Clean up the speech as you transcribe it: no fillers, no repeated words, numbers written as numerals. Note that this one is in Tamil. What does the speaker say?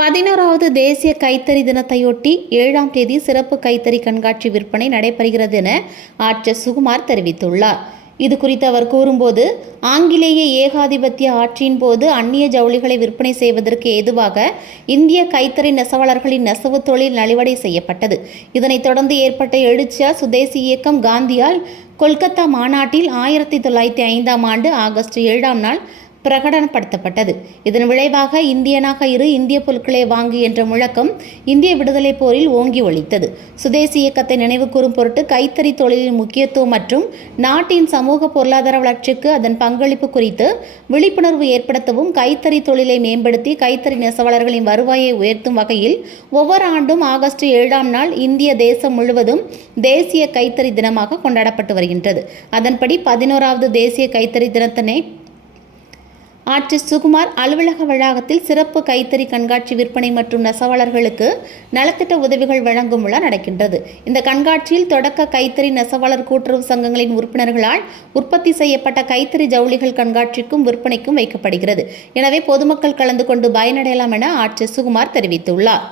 11வது தேசிய கைத்தறி தினத்தையொட்டி 7ஆம் தேதி சிறப்பு கைத்தறி கண்காட்சி விற்பனை நடைபெறுகிறது என ஆட்சியர் சுகுமார் தெரிவித்துள்ளார். இது குறித்து அவர் கூறும்போது, ஆங்கிலேய ஏகாதிபத்திய ஆட்சியின் போது அந்நிய ஜவுளிகளை விற்பனை செய்வதற்கு ஏதுவாக இந்திய கைத்தறி நெசவாளர்களின் நெசவு தொழில் நலிவடை செய்யப்பட்டது. இதனைத் தொடர்ந்து ஏற்பட்ட எழுச்சியால் சுதேசி இயக்கம் காந்தியால் கொல்கத்தா மாநாட்டில் 1905ஆம் ஆண்டு ஆகஸ்ட் 7ஆம் நாள் பிரகடனப்படுத்தப்பட்டது. இதன் விளைவாக இந்தியனாக இரு, இந்திய பொருட்களை வாங்கு என்ற முழக்கம் இந்திய விடுதலை போரில் ஓங்கி ஒலித்தது. சுதேசி இயக்கத்தை நினைவு கூறும் பொருட்டு கைத்தறி தொழிலின் முக்கியத்துவம் மற்றும் நாட்டின் சமூக பொருளாதார வளர்ச்சிக்கு அதன் பங்களிப்பு குறித்து விழிப்புணர்வு ஏற்படுத்தவும், கைத்தறி தொழிலை மேம்படுத்தி கைத்தறி நெசவாளர்களின் வருவாயை உயர்த்தும் வகையில் ஒவ்வொரு ஆண்டும் ஆகஸ்ட் 7ஆம் நாள் இந்திய தேசம் முழுவதும் தேசிய கைத்தறி தினமாக கொண்டாடப்பட்டு வருகின்றது. அதன்படி 11வது தேசிய கைத்தறி தினத்தினை ஆட்சியர் சுகுமார் அலுவலக வளாகத்தில் சிறப்பு கைத்தறி கண்காட்சி விற்பனை மற்றும் நெசவாளர்களுக்கு நலத்திட்ட உதவிகள் வழங்கும் விழா நடக்கின்றது. இந்த கண்காட்சியில் தொடக்க கைத்தறி நெசவாளர் கூட்டுறவு சங்கங்களின் உறுப்பினர்களால் உற்பத்தி செய்யப்பட்ட கைத்தறி ஜவுளிகள் கண்காட்சிக்கும் விற்பனைக்கும் வைக்கப்படுகிறது. எனவே பொதுமக்கள் கலந்து கொண்டு பயனடையலாம் என ஆட்சியர் சுகுமார் தெரிவித்துள்ளார்.